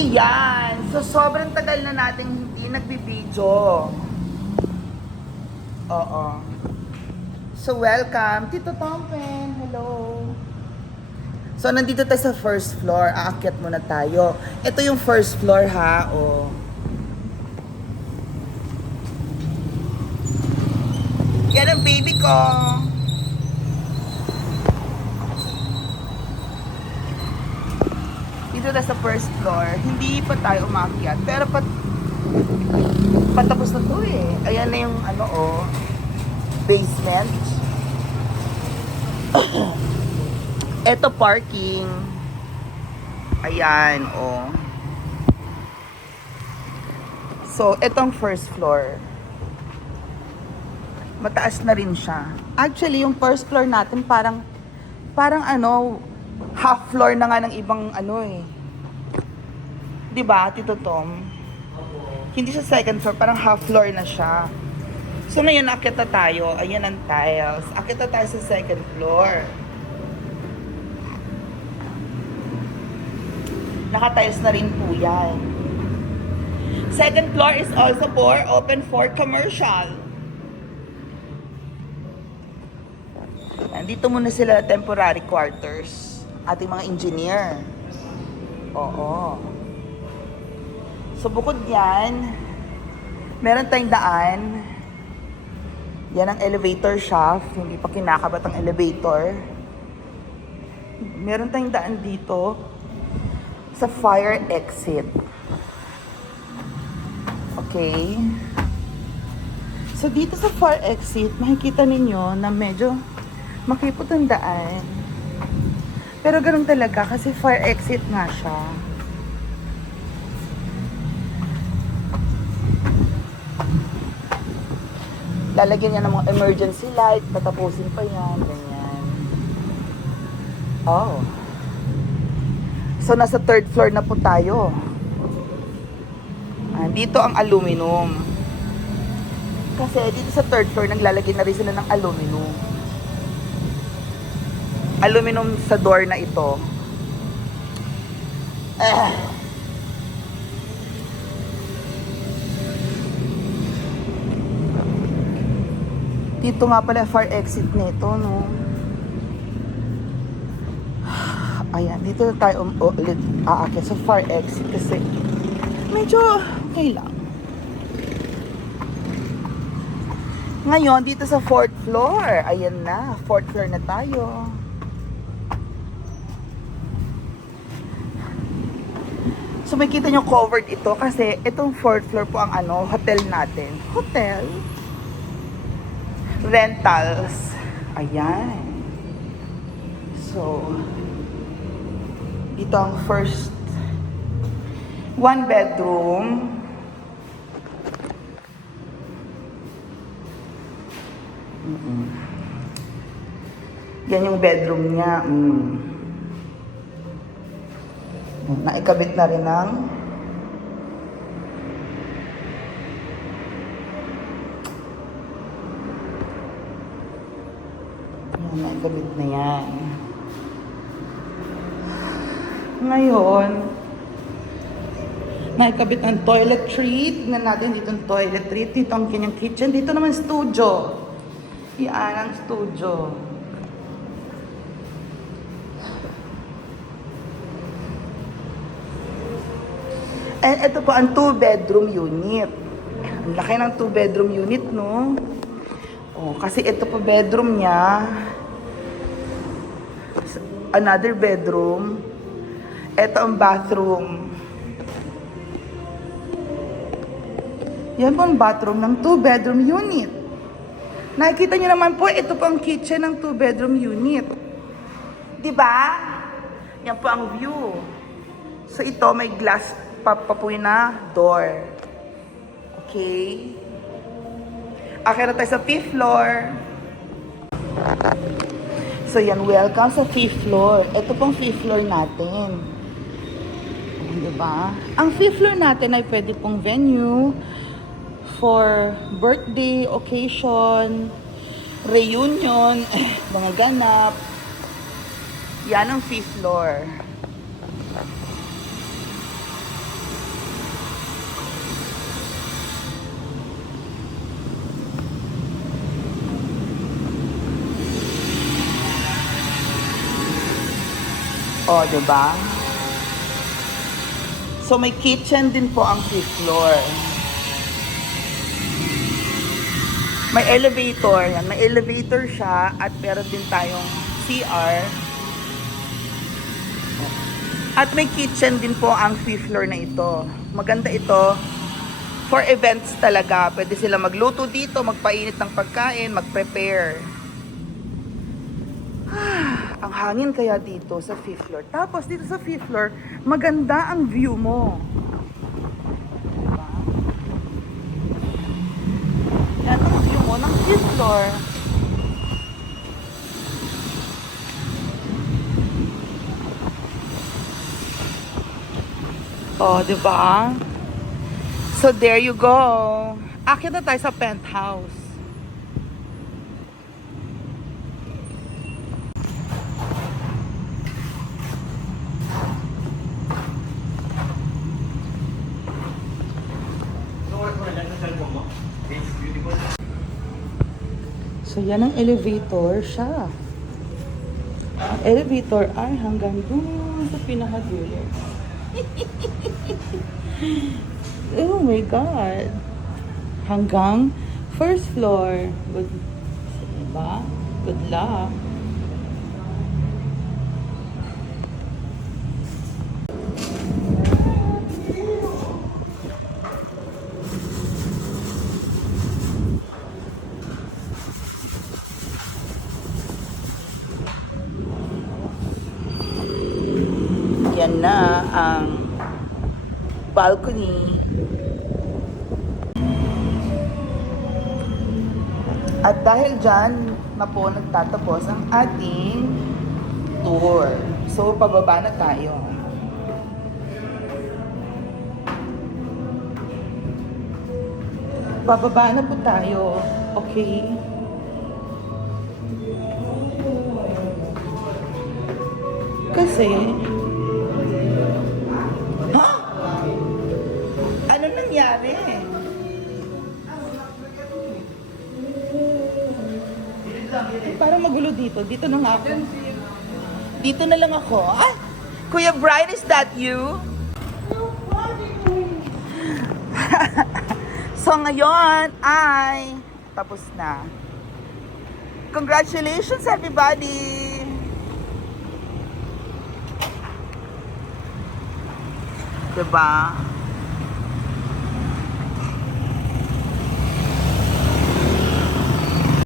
Ayan. So, sobrang tagal na nating hindi nagbibideo. Oo. So, welcome. Tito Tompen. Hello. So, nandito tayo sa first floor. Aakyat muna tayo. Ito yung first floor, ha. O. Yan ang baby ko. Dito tayo sa first floor. Hindi pa tayo umakyat. Pero patapos na to eh. Ayan na yung basement. Ito parking. Ayan, So, itong first floor. Mataas na rin siya. Actually, yung first floor natin parang half floor na nga ng ibang Diba, Tito Tom? Hindi sa second floor, parang half floor na siya. So ngayon, akit na tayo. Ayan ang tiles. Akit na tayo sa second floor. Naka-tiles na rin po yan. Second floor is also open for commercial. Nandito muna sila temporary quarters. Ating mga engineer. Oo. So bukod yan, meron tayong daan. Yan ang elevator shaft. Hindi pa kinakabat ang elevator. Meron tayong daan dito sa fire exit. Okay. So dito sa fire exit, makikita ninyo na medyo makipot ang daan. Pero ganun talaga kasi fire exit nga siya. Lalagyan niya ng mga emergency light, patapusin pa yan, ganyan. Oh. So nasa third floor na po tayo. Dito ang aluminum. Kasi dito sa third floor, naglalagay na rin sila ng aluminum. Aluminum sa door na ito. Dito nga pala fire exit nito, no? Ayan, dito tayo ulit aakyat sa fire exit kasi medyo okay lang. Ngayon, dito sa fourth floor. Ayan na, fourth floor na tayo. So makikita nyo covered ito kasi itong fourth floor po ang hotel natin. Hotel? Rentals. Ayan. So, ito ang first one bedroom. Yan yung bedroom niya. Naikabit na rin ng naikabit na yan. Ngayon, naikabit ang toiletry. Tignan natin dito ang toiletry. Dito ang kanyang kitchen. Dito naman studio. Yan ang studio. And ito po ang 2-bedroom unit. Ang laki ng 2-bedroom unit, no? Kasi ito po bedroom niya. Another bedroom. Ito ang bathroom. Yan po ang bathroom ng 2-bedroom unit. Nakikita niyo naman po, ito po ang kitchen ng 2-bedroom unit. Diba? Yan po ang view. So ito may glass papuwi na door. Okay. Akira tayo sa 5th floor. So yan, welcome sa 5th floor. Ito pong 5th floor natin. Diba? Ang 5th floor natin ay pwede pong venue for birthday, occasion, reunion, mga ganap. Yan ang 5th floor. O, diba? So, may kitchen din po ang 5th floor. May elevator. Yan. May elevator siya at meron din tayong CR. At may kitchen din po ang 5th floor na ito. Maganda ito. For events talaga. Pwede sila magluto dito, magpainit ng pagkain, mag-prepare. Ang hangin kaya dito sa 5th floor. Tapos dito sa 5th floor, maganda ang view mo. Diba? Yan ang view mo ng 5th floor. Oh, diba? So there you go. Akyat na tayo sa penthouse. So, yan ang elevator siya. Ang elevator ay hanggang doon sa pinakadulo. Oh my God. Hanggang first floor. Good, diba? Good luck. Yan na ang balcony. At dahil dyan na po nagtatapos ang ating tour. So, pababa na tayo. Pababa na po tayo. Okay? Kasi, ano nangyari? Parang magulo dito. Dito na nga ako. Dito na lang ako. Ah! Kuya Brian, is that you? So ngayon ay tapos na. Congratulations everybody! Diba?